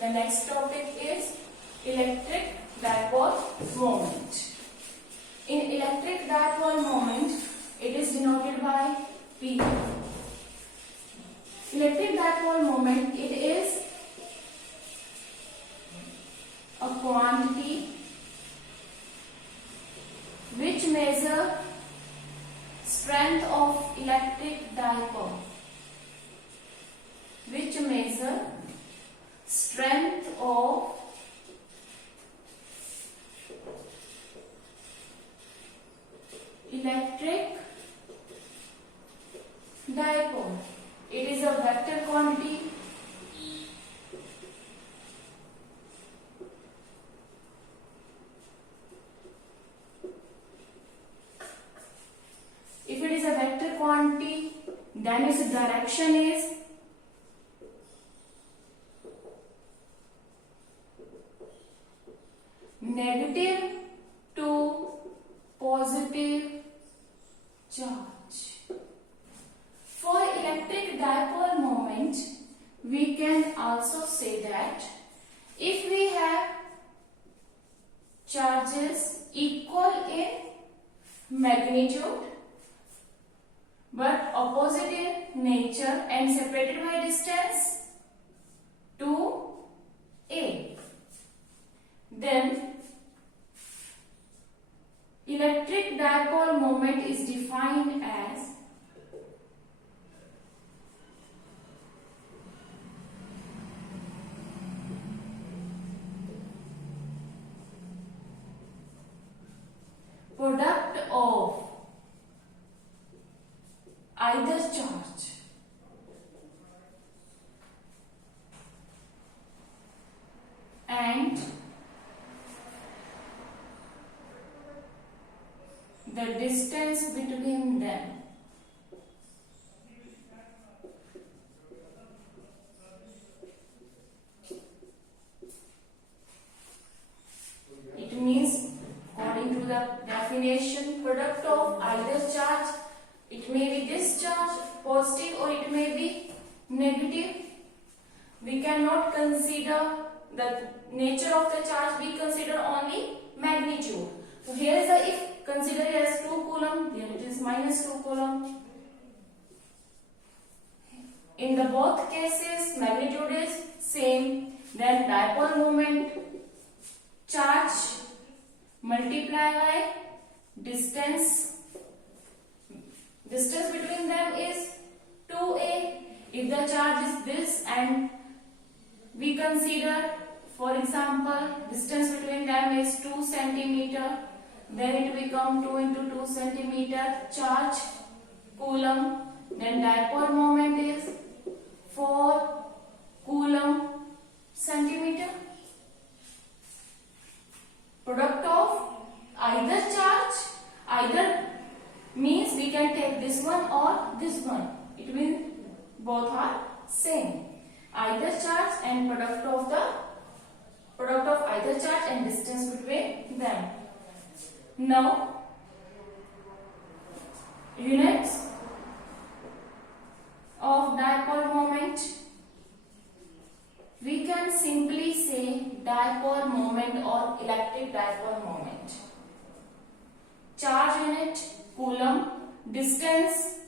The next topic is electric dipole moment. In electric dipole moment, it is denoted by P. Electric dipole moment, it is a quantity which measure strength of electric dipole. Which measure strength of electric dipole. It is a vector quantity if it is a vector quantity, then its direction is negative to positive charge. For electric dipole moment, we can also say that if we have charges equal in magnitude but opposite in nature and separated by distance 2a, then electric dipole moment is defined as product of either charge and the distance between them. It means, according to the definition, product of either charge, it may be this charge positive or it may be negative. We cannot consider the nature of the charge, we consider only magnitude. So here is the if consider it as 2 coulomb, then it is minus 2 coulomb. In the both cases, magnitude is same. Then dipole moment, charge multiply by distance. Distance between them is 2a. If the charge is this and we consider, for example, distance between them is 2 centimeter, then it become 2 into 2 centimeter charge coulomb. Then dipole moment is 4 coulomb centimeter. Product of either charge, either means we can take this one or this one. It means both are same. Either charge and product of either charge and distance between them. Now, units of dipole moment, we can simply say dipole moment or electric dipole moment. Charge unit coulomb, distance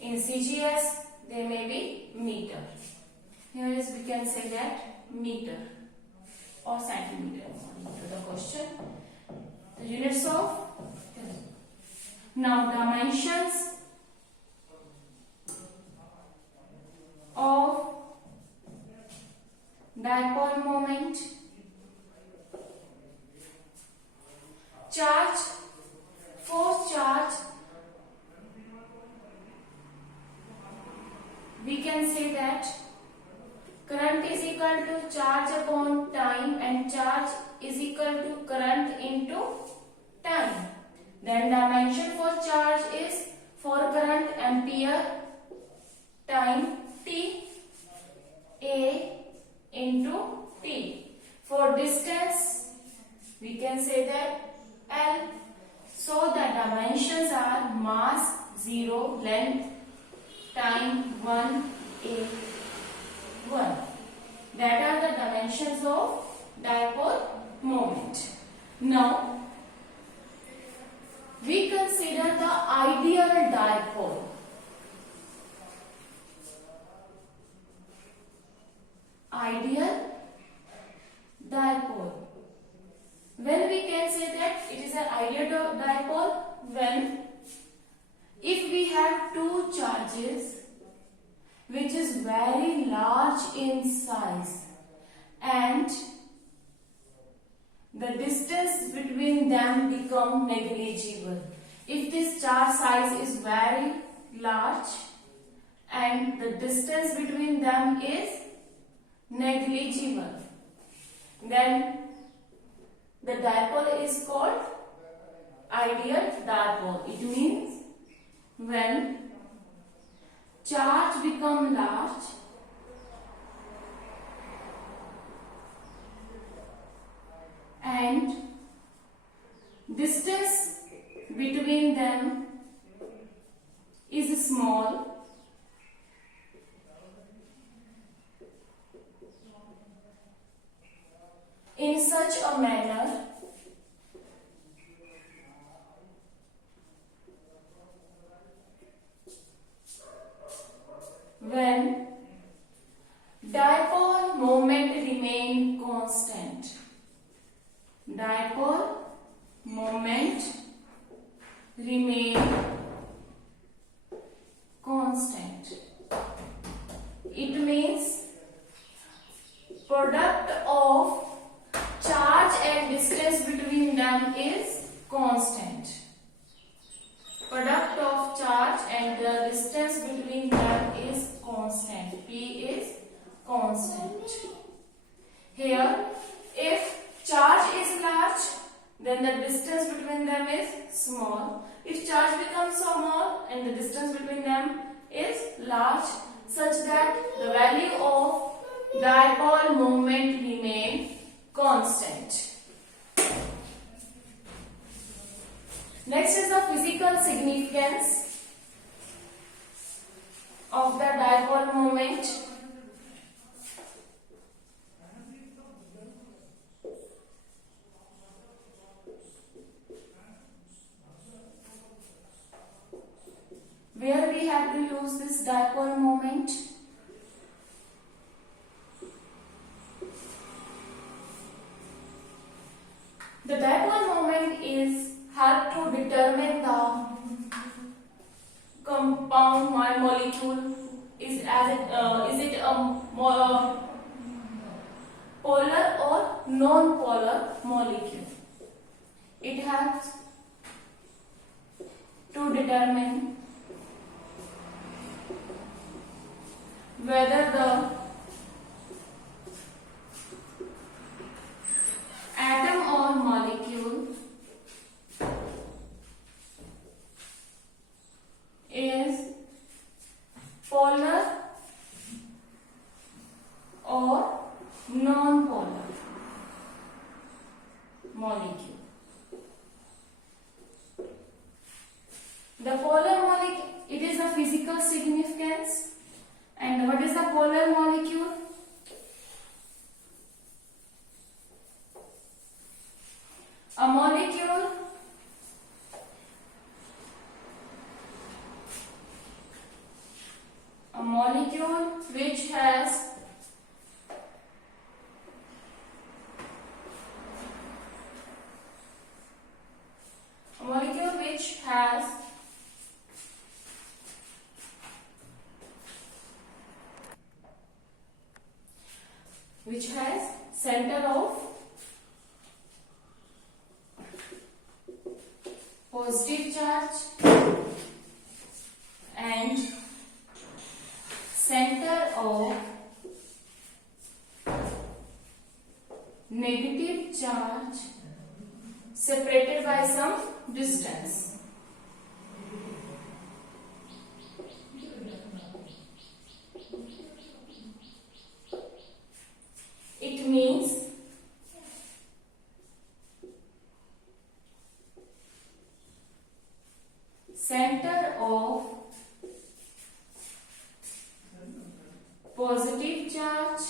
in CGS they may be meter. Here is we can say that meter or centimeter to the question. The units of now dimensions of dipole moment. Charge, force charge, we can say that current is equal to charge upon time and charge is equal to current into time. Then dimension for charge is for current ampere, time t, a into t. For distance we can say that L. So the dimensions are mass 0, length, time 1, a 1. properties of dipole moment. Now, we consider the ideal dipole. Ideal dipole. When we can say that it is an ideal dipole? When if we have two charges which is very large in size and the distance between them become negligible. If this charge size is very large and the distance between them is negligible, then the dipole is called ideal dipole. It means when charge become large and distance between them is small, in such a manner when dipole moment remain constant. Dipole moment remain constant. It means product of charge and distance between them is constant. Product of charge and the distance between them is constant. P is constant. Here, if charge is large, then the distance between them is small. If charge becomes small and the distance between them is large, such that the value of dipole moment remain constant. Next is the physical significance of the dipole moment. Where we have to use this dipole moment? The dipole moment is help to determine the compound molecule is it a polar or non-polar molecule. It helps to determine whether the atom or molecule is polar or non-polar molecule. The polar molecule, it is a physical significance. And what is the polar molecule? A molecule which has center of positive charge and center of negative charge separated by some distance. It means center of positive charge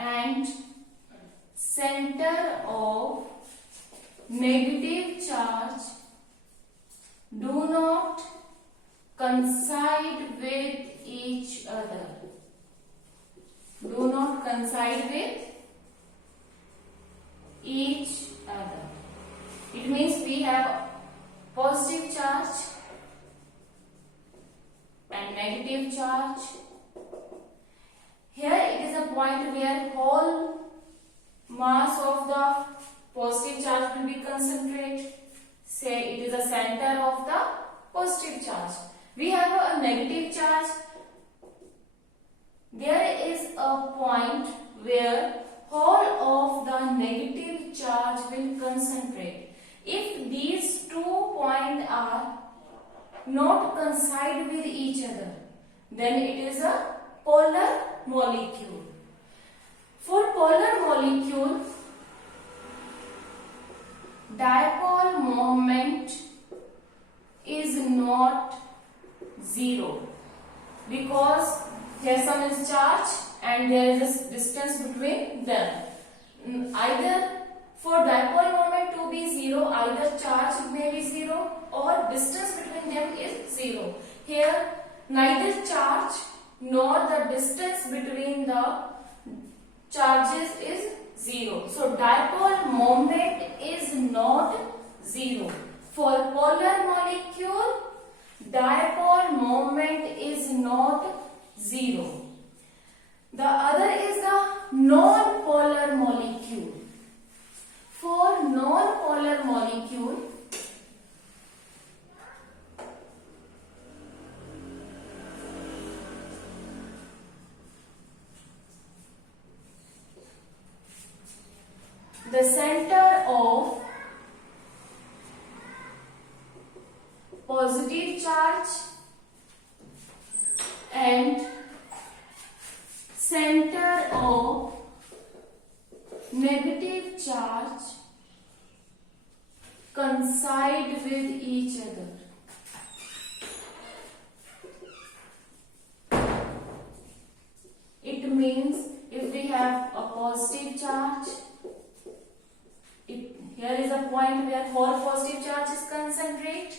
and center of negative charge do not coincide with each other. Do not coincide with each other. It means we have positive charge and negative charge. Here it is a point where whole mass of the positive charge will be concentrated. Say it is the center of the positive charge. We have a negative charge. There is a point where whole of the negative charge will concentrate. If these 2 points are not coincide with each other, then it is a polar molecule. For polar molecule, dipole moment is not 0 because here some is charge and there is a distance between them. Either for dipole moment to be 0, either charge may be 0 or distance between them is 0. Here neither charge nor the distance between the charges is 0. So dipole moment is not 0. For polar molecule, dipole moment is not 0. The other is the non-polar molecule. For non-polar molecule, the center of positive charge and center of negative charge coincide with each other. It means if we have a positive charge, here is a point where whole positive charge is concentrate,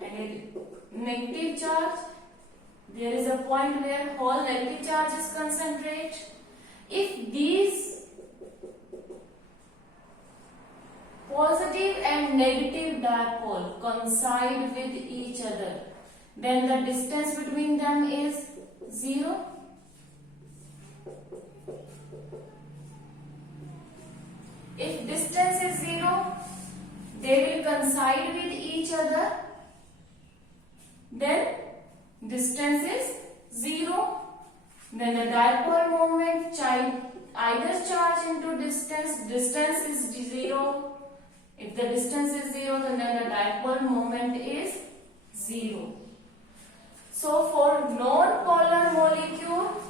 and negative charge, there is a point where whole negative charge is concentrate. If these positive and negative dipole coincide with each other, then the distance between them is 0. If distance is 0, they will coincide with each other, then distance is 0. Then the dipole moment either charge into distance is 0. If the distance is 0, then the dipole moment is 0. So for non-polar molecule,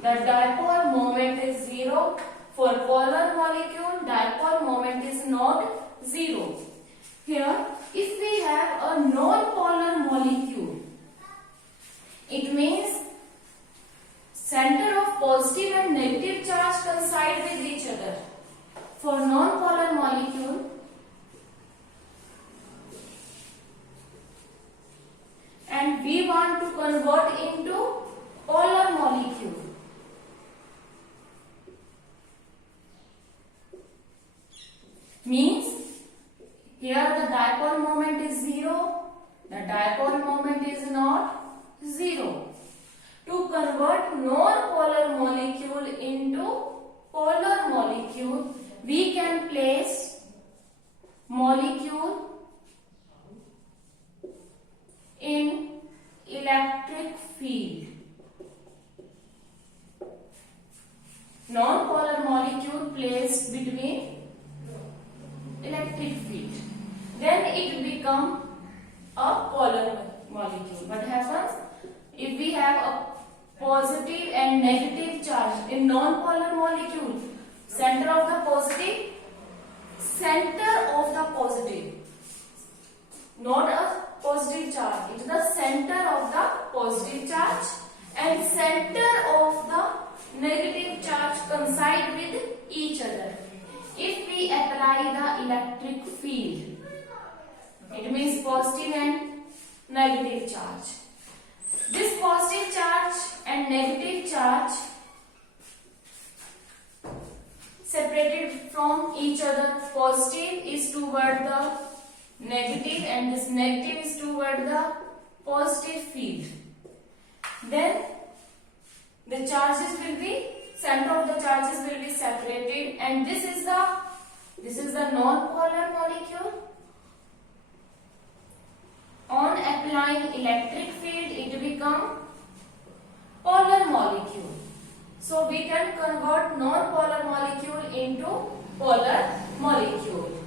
the dipole moment is 0. For polar molecule, dipole moment is not 0. Here, if we have a non-polar molecule, it means center of positive and negative charge coincide with each other. For non-polar molecule, and we want to convert into polar molecule. Means here the dipole moment is 0, the dipole moment is not 0. To convert non-polar molecule into polar molecule, we can place molecule in electric field. Non-polar molecule placed between electric field. Then it become a polar molecule. What happens? If we have a positive and negative charge in non-polar molecule, center of the positive, not a positive charge, it is the center of the positive charge, and center of the negative charge coincide apply the electric field. It means positive and negative charge. This positive charge and negative charge separated from each other. Positive is toward the negative and this negative is toward the positive field. Then the charges will be, center of the charges will be separated, and this is the non-polar molecule. On applying electric field, it become polar molecule. So we can convert non-polar molecule into polar molecule.